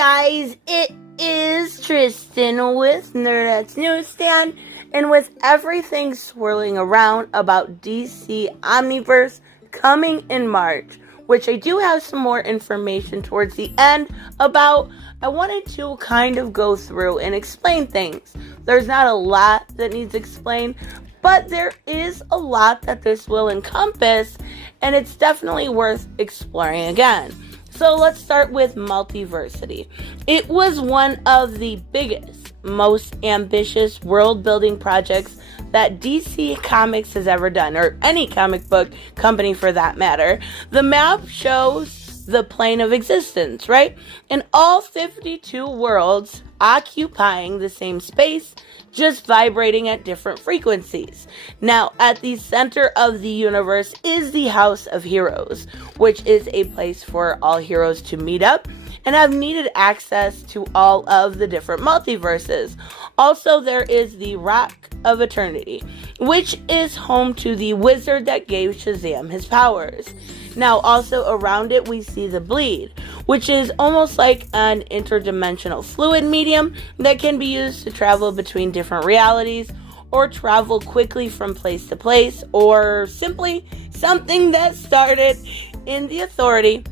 guys, it is Tristan with Nerdette's NewsStand, and with everything swirling around about DC Omniverse coming in March, which I do have some more information towards the end about, I wanted to kind of go through and explain things. There's not a lot that needs explained, but there is a lot that this will encompass, and it's definitely worth exploring again. So let's start with Multiversity. It was one of the biggest, most ambitious world-building projects that DC Comics has ever done, or any comic book company for that matter. The map shows the plane of existence, right? And all 52 worlds occupying the same space, just vibrating at different frequencies. Now, at the center of the universe is the House of Heroes, which is a place for all heroes to meet up and have needed access to all of the different multiverses. Also, there is the Rock of Eternity, which is home to the wizard that gave Shazam his powers. Now, also around it, we see the Bleed, which is almost like an interdimensional fluid medium that can be used to travel between different realities or travel quickly from place to place, or simply something that started in the Authority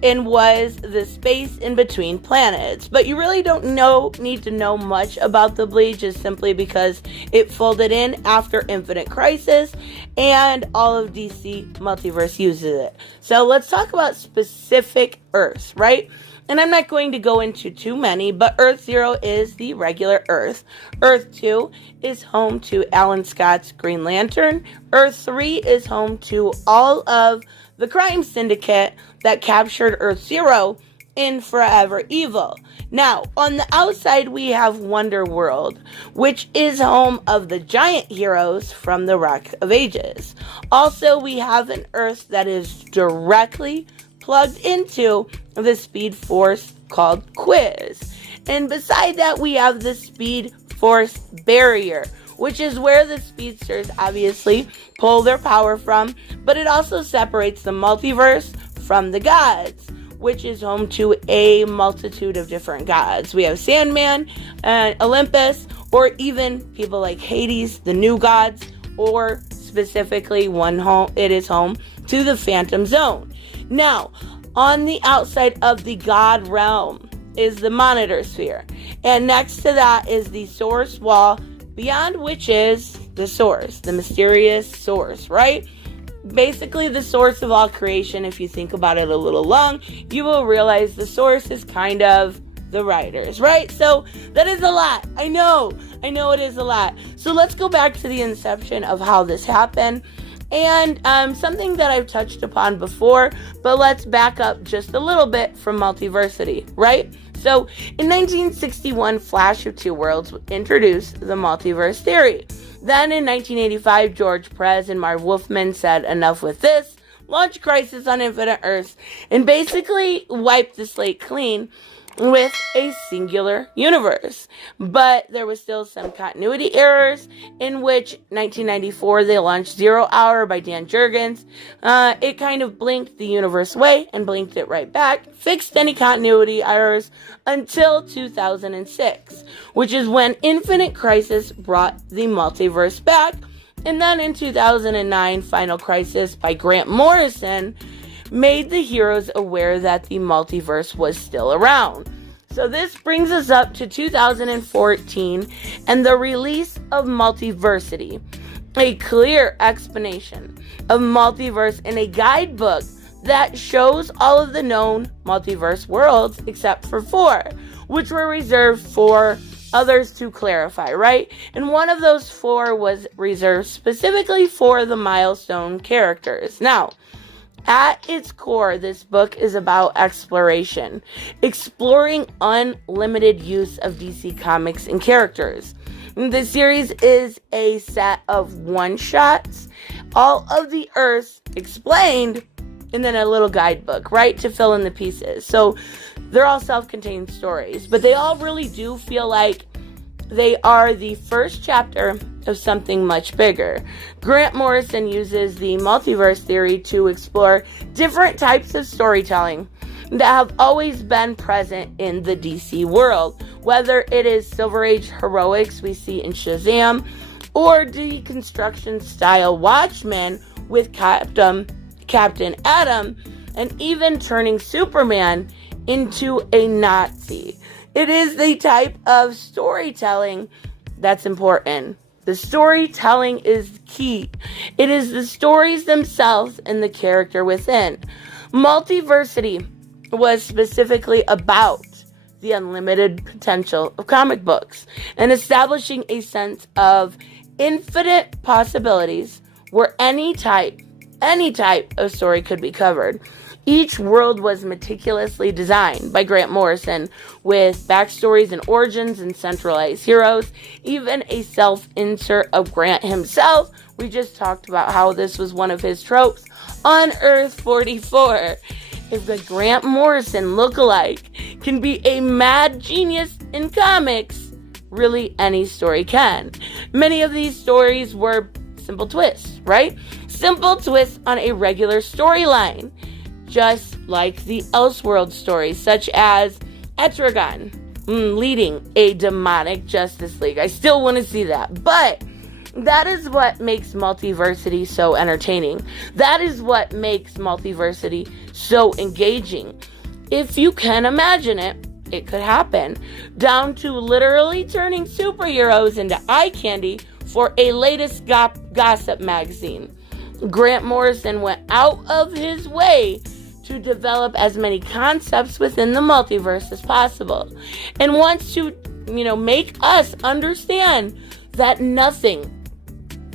and was the space in between planets. But you really don't need to know much about the Bleed, just simply because it folded in after Infinite Crisis and all of DC Multiverse uses it. So let's talk about specific Earths, right? And I'm not going to go into too many, but Earth 0 is the regular Earth. Earth 2 is home to Alan Scott's Green Lantern. Earth 3 is home to all of the crime syndicate that captured Earth 0 in Forever Evil. Now, on the outside, we have Wonder World, which is home of the giant heroes from the Rock of Ages. Also, we have an Earth that is directly plugged into the Speed Force called Quiz. And beside that, we have the Speed Force Barrier, which is where the speedsters obviously pull their power from, but it also separates the multiverse from the gods, which is home to a multitude of different gods. We have Sandman, Olympus, or even people like Hades, the new gods, or specifically it is home to the Phantom Zone. Now, on the outside of the god realm is the Monitor Sphere, and next to that is the Source Wall, beyond which is the Source, the mysterious Source, right? Basically the source of all creation. If you think about it a little long, you will realize the Source is kind of the writers, right? So that is a lot. I know it is a lot. So let's go back to the inception of how this happened. And something that I've touched upon before, but let's back up just a little bit from Multiversity, right? So, in 1961, Flash of Two Worlds introduced the multiverse theory. Then, in 1985, George Perez and Marv Wolfman said, enough with this, launched Crisis on Infinite Earths, and basically wiped the slate clean with a singular universe. But there was still some continuity errors, in which 1994 they launched 0 Hour by Dan Jurgens. It kind of blinked the universe away and blinked it right back, fixed any continuity errors until 2006, which is when Infinite Crisis brought the multiverse back. And then in 2009, Final Crisis by Grant Morrison made the heroes aware that the multiverse was still around. So this brings us up to 2014 and the release of Multiversity, a clear explanation of multiverse in a guidebook that shows all of the known multiverse worlds except for 4, which were reserved for others to clarify, right? And one of those 4 was reserved specifically for the milestone characters. Now, at its core, this book is about exploration, exploring unlimited use of DC Comics and characters. The series is a set of one-shots, all of the Earths explained, and then a little guidebook, right, to fill in the pieces. So they're all self-contained stories, but they all really do feel like they are the first chapter of something much bigger. Grant Morrison uses the multiverse theory to explore different types of storytelling that have always been present in the DC world, whether it is Silver Age heroics we see in Shazam, or deconstruction style Watchmen with Captain Atom, and even turning Superman into a Nazi. It is the type of storytelling that's important. The storytelling is key. It is the stories themselves and the character within. Multiversity was specifically about the unlimited potential of comic books and establishing a sense of infinite possibilities where any type of story could be covered. Each world was meticulously designed by Grant Morrison with backstories and origins and centralized heroes, even a self-insert of Grant himself. We just talked about how this was one of his tropes on Earth 44. If the Grant Morrison lookalike can be a mad genius in comics, really any story can. Many of these stories were simple twists, right? Simple twists on a regular storyline. Just like the Elseworld stories, such as Etrigan leading a demonic Justice League. I still want to see that. But that is what makes Multiversity so entertaining. That is what makes Multiversity so engaging. If you can imagine it, it could happen. Down to literally turning superheroes into eye candy for a latest gossip magazine. Grant Morrison went out of his way to develop as many concepts within the multiverse as possible, and wants to, make us understand that nothing,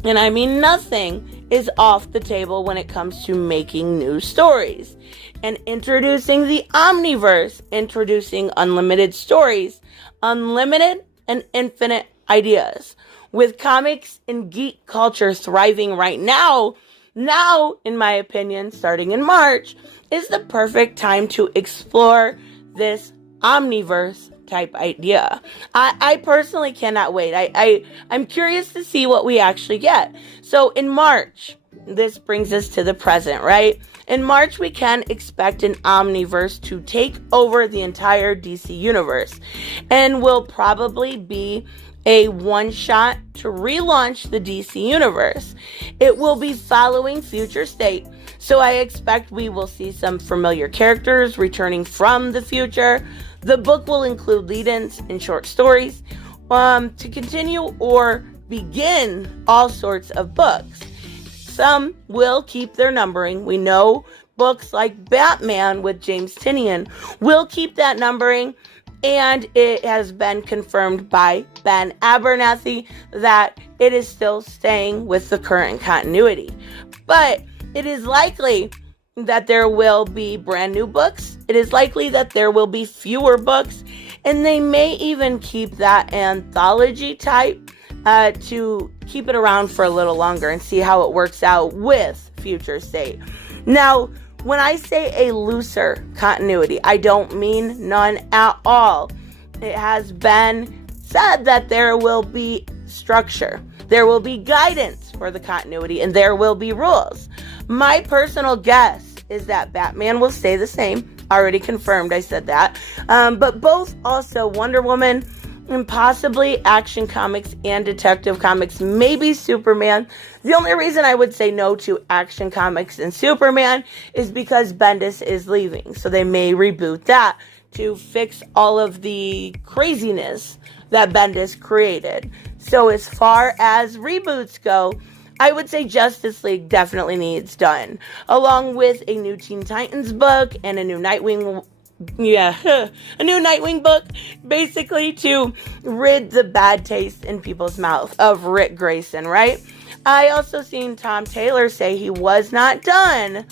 and I mean nothing, is off the table when it comes to making new stories and introducing the Omniverse, introducing unlimited stories, unlimited and infinite ideas. With comics and geek culture thriving right now, in my opinion, starting in March, is the perfect time to explore this Omniverse type idea. I personally cannot wait. I'm curious to see what we actually get. So in March, this brings us to the present, right? In March, we can expect an Omniverse to take over the entire DC universe and will probably be a one-shot to relaunch the DC universe. It will be following Future State, so I expect we will see some familiar characters returning from the future. The book will include lead-ins and short stories to continue or begin all sorts of books. Some will keep their numbering. We know books like Batman with James Tynion will keep that numbering, and it has been confirmed by Ben Abernathy that it is still staying with the current continuity. But it is likely that there will be brand new books. It is likely that there will be fewer books, and they may even keep that anthology type to keep it around for a little longer and see how it works out with Future State. Now, when I say a looser continuity, I don't mean none at all. It has been said that there will be structure, there will be guidance for the continuity, and there will be rules. My personal guess is that Batman will stay the same. Already confirmed, I said that. But both also Wonder Woman and possibly Action Comics and Detective Comics, maybe Superman. The only reason I would say no to Action Comics and Superman is because Bendis is leaving. So they may reboot that to fix all of the craziness that Bendis created. So as far as reboots go, I would say Justice League definitely needs done, along with a new Teen Titans book and a new Nightwing book, basically to rid the bad taste in people's mouth of Rick Grayson, right? I also seen Tom Taylor say he was not done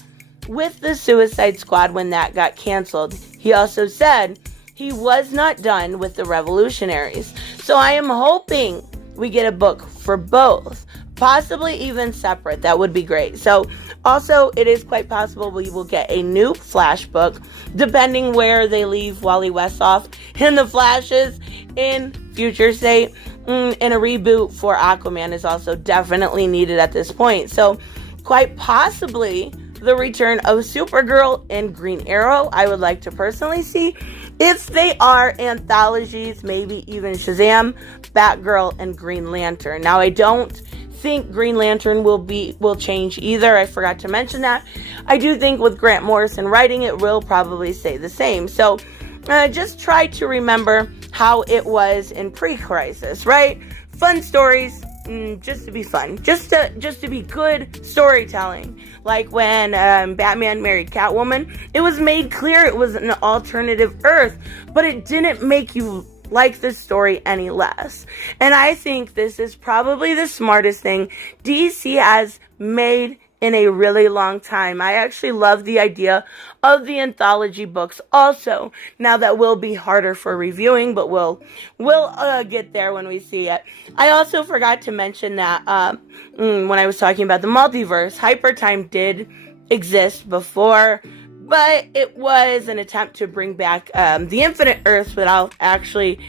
with the Suicide Squad when that got canceled. He also said he was not done with the Revolutionaries. So I am hoping we get a book for both, possibly even separate. That would be great. So also, it is quite possible we will get a new Flash book, depending where they leave Wally West off in the Flashes in Future State. And a reboot for Aquaman is also definitely needed at this point. So quite possibly the return of Supergirl and Green Arrow. I would like to personally see if they are anthologies, maybe even Shazam, Batgirl, and Green Lantern. Now, I don't think Green Lantern will change either. I forgot to mention that. I do think with Grant Morrison writing, it will probably stay the same. So just try to remember how it was in pre-crisis, right? Fun stories, just to be fun, just to be good storytelling. Like when Batman married Catwoman, it was made clear it was an alternative Earth, but it didn't make you like the story any less. And I think this is probably the smartest thing DC has made in a really long time. I actually love the idea of the anthology books also. Now that will be harder for reviewing, but we'll get there when we see it. I also forgot to mention that when I was talking about the multiverse, Hypertime did exist before, but it was an attempt to bring back the Infinite Earths without actually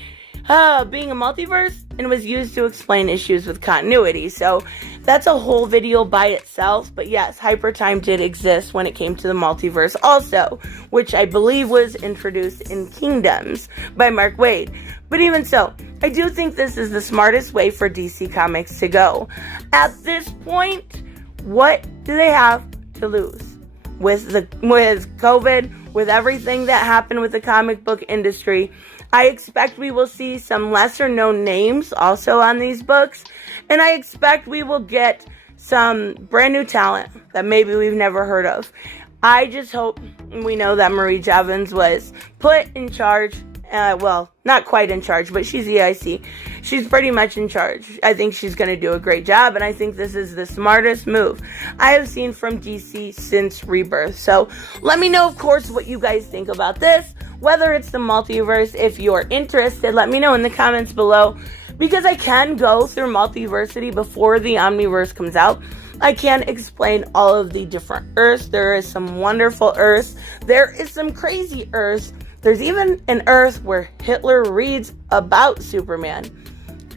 being a multiverse, and was used to explain issues with continuity. So that's a whole video by itself. But yes, Hypertime did exist when it came to the multiverse also, which I believe was introduced in Kingdoms by Mark Waid. But even so, I do think this is the smartest way for DC Comics to go. At this point, what do they have to lose? With COVID, with everything that happened with the comic book industry, I expect we will see some lesser known names also on these books, and I expect we will get some brand new talent that maybe we've never heard of. I just hope we know that Marie Jevons was put in charge. Well, not quite in charge, but she's EIC. She's pretty much in charge. I think she's going to do a great job, and I think this is the smartest move I have seen from DC since Rebirth. So let me know, of course, what you guys think about this, whether it's the multiverse. If you're interested, let me know in the comments below, because I can go through Multiversity before the Omniverse comes out. I can explain all of the different Earths. There is some wonderful Earths. There is some crazy Earths. There's even an Earth where Hitler reads about Superman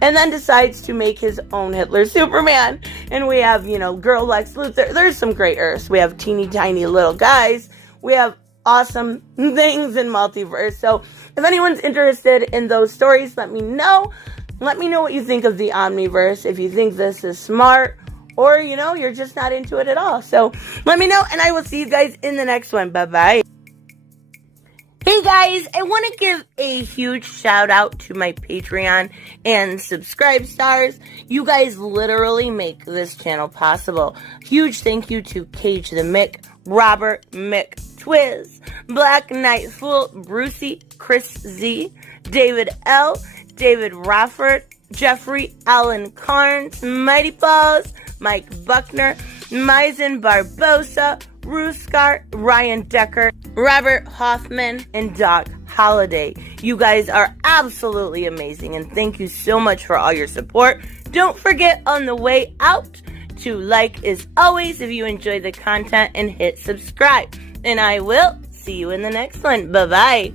and then decides to make his own Hitler Superman. And we have, girl Lex Luthor. There's some great Earths. We have teeny tiny little guys. We have awesome things in Multiverse. So if anyone's interested in those stories, let me know. Let me know what you think of the Omniverse. If you think this is smart, or, you're just not into it at all. So let me know, and I will see you guys in the next one. Bye-bye. Hey guys, I want to give a huge shout out to my Patreon and subscribe stars. You guys literally make this channel possible. Huge thank you to Cage the Mick, Robert Mick Twiz, Black Knight Fool, Brucey, Chris Z, David L, David Rafford, Jeffrey Allen Carnes, Mighty Balls, Mike Buckner, Maizen Barbosa, Ruskar, Ryan Decker, Robert Hoffman, and Doc Holliday. You guys are absolutely amazing, and thank you so much for all your support. Don't forget on the way out to like as always if you enjoy the content, and hit subscribe. And I will see you in the next one. Bye-bye.